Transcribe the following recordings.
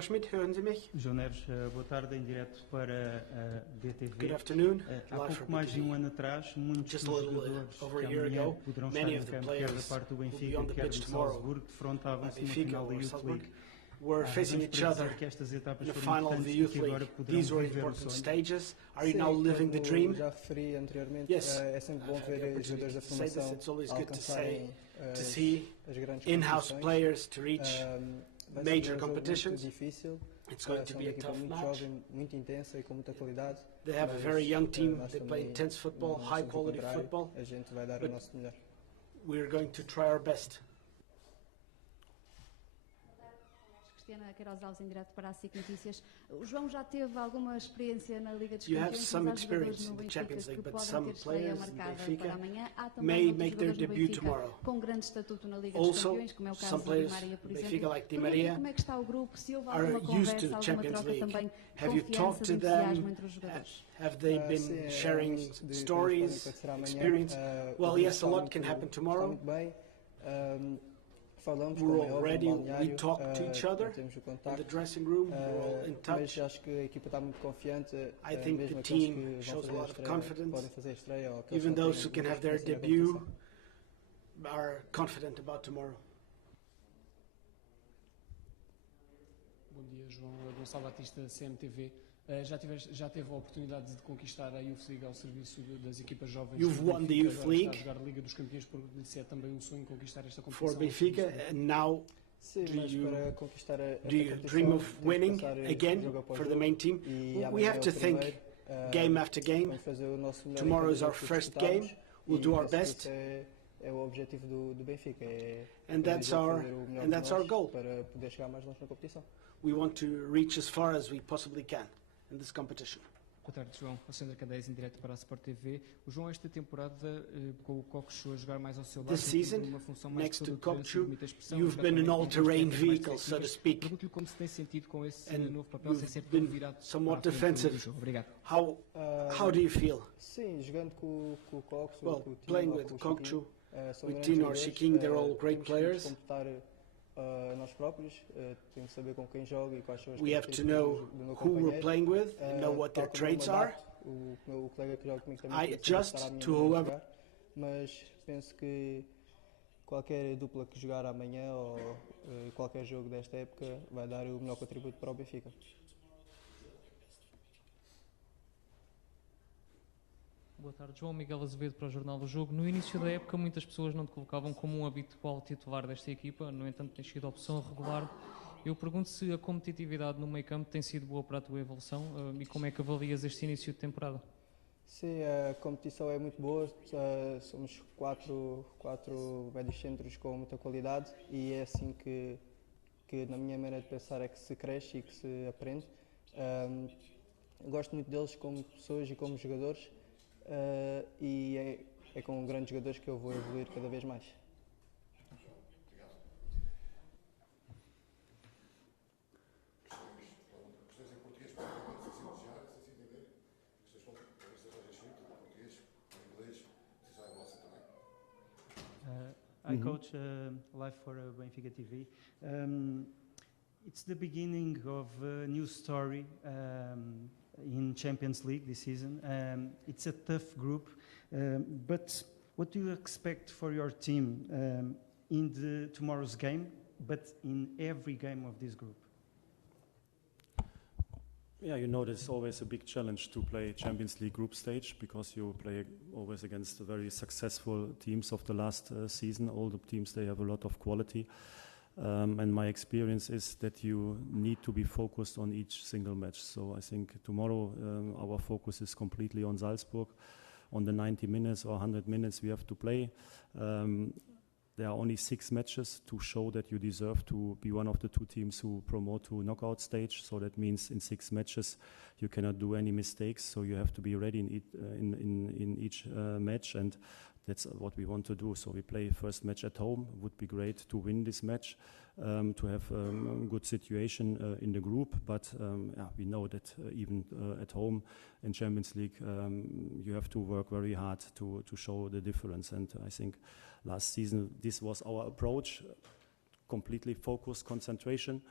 Herr Schmidt, hören Sie mich? João Neves, boa tarde, em direto para a BTV. Good afternoon. Há pouco mais de um ano atrás, muitos dos jogadores que amanhã poderão estar em campo, quer da parte do Benfica, quer do Salzburg, defrontavam-se numa final da Youth League. We're facing each other in the final of the Youth League. These were important stages. Are you now living the dream? Já referi anteriormente, Yes. É sempre bom ver jogadores da formação It's always good to alcançarem see as grandes in-house competições. players to reach Vai major ser um jogo competitions. muito difícil. It's going to São be uma a equipa tough muito match. jovem, muito intensa e com muita qualidade. They have a Mas, very young team. nós They play também intense football, não high somos o quality contrário. football. A gente vai dar o nosso melhor. We're going to try our best. Cristiana Queiroz Alves, em direto para a SIC Notícias. O João já teve alguma experiência na Liga dos You have Campeões, some mas há jogadores experience no in the Benfica Champions League, que but podem some ter estreia players in marcada Benfica para amanhã. Há may também outros make their jogadores no debut Benfica tomorrow. com grande estatuto na Liga dos Also, Campeões, como é o caso some do Di players Maria, por Benfica, exemplo. like Di Pergunto Maria, como é que está o grupo, se houve are alguma used to conversa, the alguma Champions troca League. também, Have you talked confiança, to de them? entusiasmo entre os jogadores. Have they been sharing stories, experience? Well, yes, a lot can happen tomorrow. Muito bem. Falamos, We're como é all óbvio, ready. no balneário, We talk to each other temos o in the contacto. dressing room. We're all in Mas touch. acho que a equipa está muito confiante. I think mesmo the aqueles team que vão shows a fazer lot of estreia, confidence. podem fazer a estreia, ou aqueles Even que não those têm who can have muita their experiência na debut competição. are confident about tomorrow. Bom dia, João. Gonçalo Batista, CMTV. Já teve a oportunidade de conquistar a Youth League ao serviço das equipas jovens. You've won the Youth League. Está a jogar a Liga dos Campeões, porque se é também um sonho conquistar esta For competição. Benfica, and now Sim, do mas you- para conquistar esta do you competição, dream of temos que winning passar again jogo após for the jogo. main team? E We amanhã have é to o think primeiro. game after game. Vamos fazer o nosso melhor Tomorrow em is our cada jogo que first disputamos. game. We'll E do our penso que best. esse é o objetivo do Benfica. And that's our- fazer o melhor and de that's nós our goal. para poder chegar mais longe na competição. We want to reach as far as we possibly can in this competition. Boa tarde, João. Alexandre Candeias, em direto para a Sport TV. O João, esta temporada, com o Cockchu a jogar mais ao seu lado, This season, uma função mais next to todoterreno, se Cockchu, permite a expressão, you've jogar been também an com all-terrain constância mais vehicle, so to defensivas. speak. Pergunto-lhe como se tem sentido com esse And novo papel, sem you've ser tão been virado somewhat para a frente do defensive. jogo. Obrigado. How do you feel? Sim, jogando com o Cockchu, Well, com o Tino, playing ou with com o Cockchu, são with grandes Tino or jogadores. Chiquinho, they're all great Temos que players. nos comportar nós próprios, temos que saber com quem joga e quais são as We have to características know do meu who we're companheiro. playing with and know what their Tal como eu me traits are. adapto, o meu colega que joga comigo também I tem que adjust adaptar à minha to maneira de whoever- jogar, mas penso que qualquer dupla que jogar amanhã ou qualquer jogo desta época vai dar o melhor contributo para o Benfica. Boa tarde, João Miguel Azevedo para o Jornal do Jogo. No início da época, muitas pessoas não te colocavam como um habitual titular desta equipa, no entanto, tens sido a opção regular. Eu pergunto se a competitividade no meio-campo tem sido boa para a tua evolução e como é que avalias este início de temporada? Sim, a competição é muito boa, somos quatro médios centros com muita qualidade e é assim que na minha maneira de pensar é que se cresce e que se aprende. Gosto muito deles como pessoas e como jogadores e é com grandes jogadores que eu vou evoluir cada vez mais. Hi, Coach, live for Benfica TV. It's the beginning of a new story in Champions League this season. It's a tough group, but what do you expect for your team in tomorrow's game, but in every game of this group? Yeah, you know, it's always a big challenge to play Champions League group stage because you play always against the very successful teams of the last season. All the teams, they have a lot of quality. And my experience is that you need to be focused on each single match. So I think tomorrow our focus is completely on Salzburg. On the 90 minutes or 100 minutes we have to play. There are only 6 matches to show that you deserve to be one of the 2 teams who promote to knockout stage. So that means in 6 matches you cannot do any mistakes. So you have to be ready in each match, and that's what we want to do. So we play first match at home. It would be great to win this match, to have a good situation in the group. But we know that even at home in Champions League, you have to work very hard to show the difference. And I think last season this was our approach: completely focused concentration.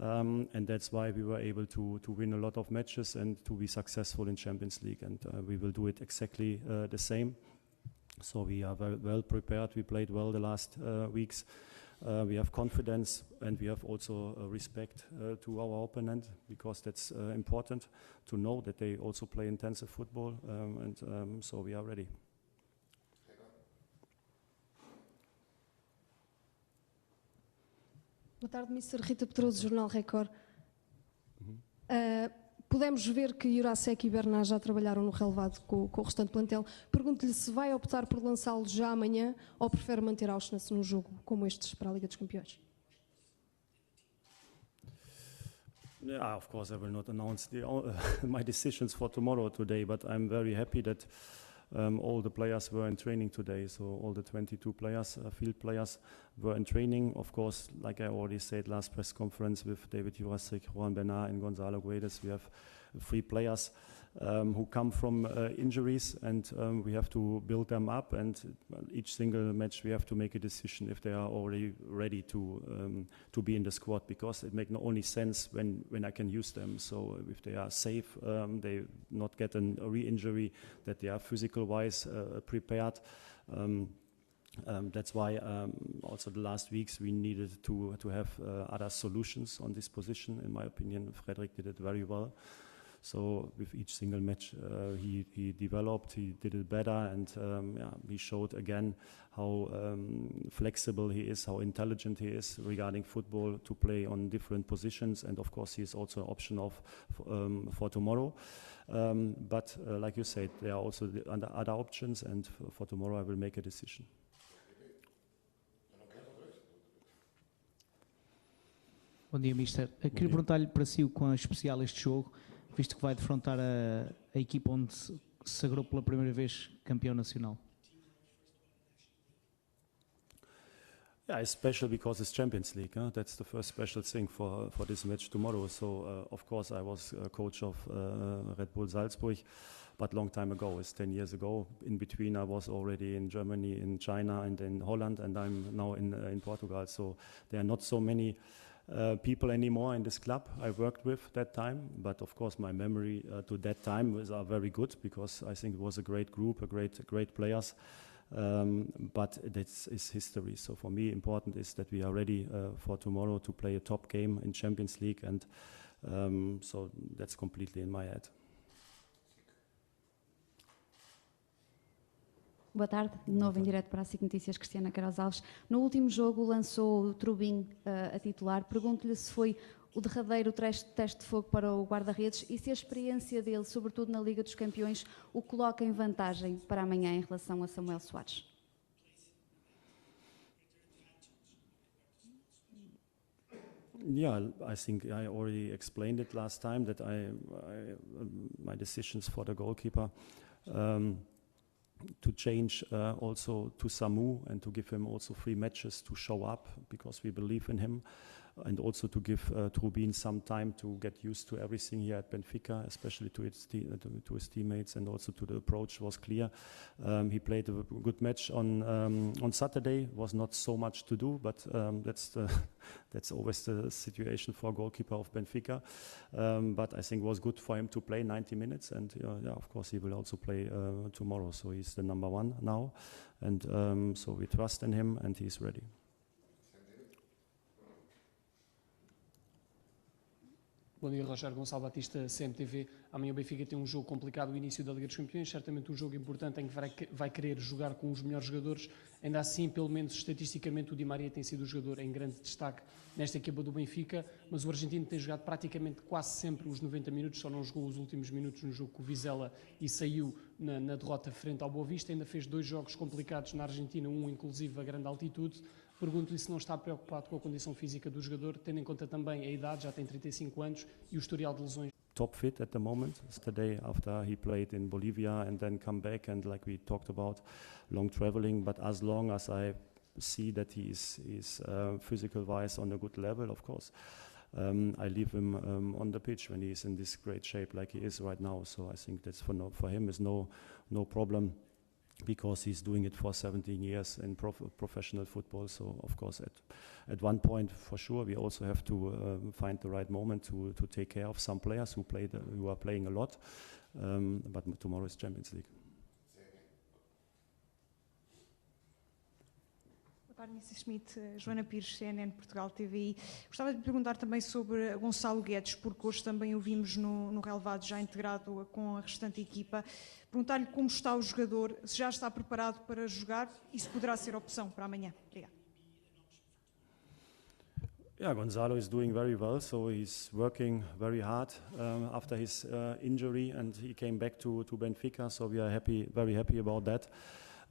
And that's why we were able to win a lot of matches and to be successful in Champions League. And we will do it exactly the same. So we are very well prepared. We played well the last weeks. We have confidence, and we have also respect to our opponent, because that's important to know that they also play intensive football, and so we are ready. Boa tarde, Mr. Rita Pedroso, Jornal Record. Pudemos ver que Jurasek e Bernat já trabalharam no relevado com o restante plantel. Pergunto-lhe se vai optar por lançá-los já amanhã ou prefere manter Auschwitz num jogo como estes para a Liga dos Campeões? Yeah, of course, I will not announce my decisions for tomorrow today, but I'm very happy that all the players were in training today. So all the 22 players, field players, were in training. Of course, like I already said last press conference with David Jurasek, Juan Bernat and Gonzalo Guedes, we have 3 players who come from injuries, and we have to build them up, and each single match we have to make a decision if they are already ready to be in the squad, because it makes not only sense when I can use them. So if they are safe, they not get a re-injury, that they are physical-wise prepared. That's why also the last weeks we needed to have other solutions on this position. In my opinion, Frederick did it very well. So with each single match he developed, he did it better, and he showed again how flexible he is, how intelligent he is regarding football, to play on different positions. And of course he is also an option for tomorrow. But like you said, there are also other options, and for tomorrow I will make a decision. Bom dia, Mister. Queria perguntar-lhe para si o quão especial este jogo, visto que vai defrontar a equipa onde se sagrou pela primeira vez campeão nacional. Yeah, it's special because it's Champions League. That's the first special thing for this match tomorrow. So, of course, I was coach of Red Bull Salzburg, but long time ago, it's 10 years ago. In between, I was already in Germany, in China, and in Holland, and I'm now in Portugal. So there are not so many people anymore in this club I worked with that time, but of course my memory to that time are very good, because I think it was a great group, great players, but this is history. So for me, important is that we are ready for tomorrow to play a top game in Champions League, and so that's completely in my head. Boa tarde, de novo em direto para a SIC Notícias, Cristiana Queiroz Alves. No último jogo lançou o Trubin a titular. Pergunto-lhe se foi o derradeiro teste de fogo para o guarda-redes e se a experiência dele, sobretudo na Liga dos Campeões, o coloca em vantagem para amanhã em relação a Samuel Soares. Yeah, I think I already explained it last time, that my decisions for the goalkeeper to change also to Samu, and to give him also 3 matches to show up, because we believe in him, and also to give Trubin some time to get used to everything here at Benfica, especially to his teammates, and also to the approach was clear. He played a good match on Saturday. Was not so much to do, but that's always the situation for a goalkeeper of Benfica. But I think it was good for him to play 90 minutes, and yeah, of course he will also play tomorrow. So he's the number 1 now, and so we trust in him, and he's ready. Bom dia, Roger Gonçalo Batista, CMTV. Amanhã o Benfica tem um jogo complicado, o início da Liga dos Campeões, certamente um jogo importante em que vai querer jogar com os melhores jogadores. Ainda assim, pelo menos estatisticamente, o Di Maria tem sido o jogador em grande destaque nesta equipa do Benfica, mas o argentino tem jogado praticamente quase sempre os 90 minutos, só não jogou os últimos minutos no jogo com o Vizela e saiu na derrota frente ao Boa Vista. Ainda fez 2 jogos complicados na Argentina, um inclusive a grande altitude. Pergunto-lhe se não está preocupado com a condição física do jogador, tendo em conta também a idade, já tem 35 anos, e o historial de lesões. Top fit at the moment. Yesterday, after he played in Bolivia and then come back, and like we talked about, long traveling. But as long as I see that he is physical-wise on a good level, of course, I leave him on the pitch when he is in this great shape like he is right now. So I think that's for him is no problem. because he's doing it for 17 years in professional football. So of course at one point for sure we also have to find the right moment to take care of some players who are playing a lot. But tomorrow is Champions League. Boa tarde, Mrs. Schmidt. Joana Pires, CNN Portugal TVI. Gostava de perguntar também sobre Gonçalo Guedes, porque hoje também o vimos no relevado já integrado com a restante equipa. Perguntar-lhe como está o jogador, se já está preparado para jogar e se poderá ser opção para amanhã. Obrigada. Yeah, Gonzalo is doing very well, so he's working very hard after his injury, and he came back to Benfica, so we are very happy about that.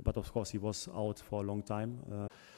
But of course he was out for a long time.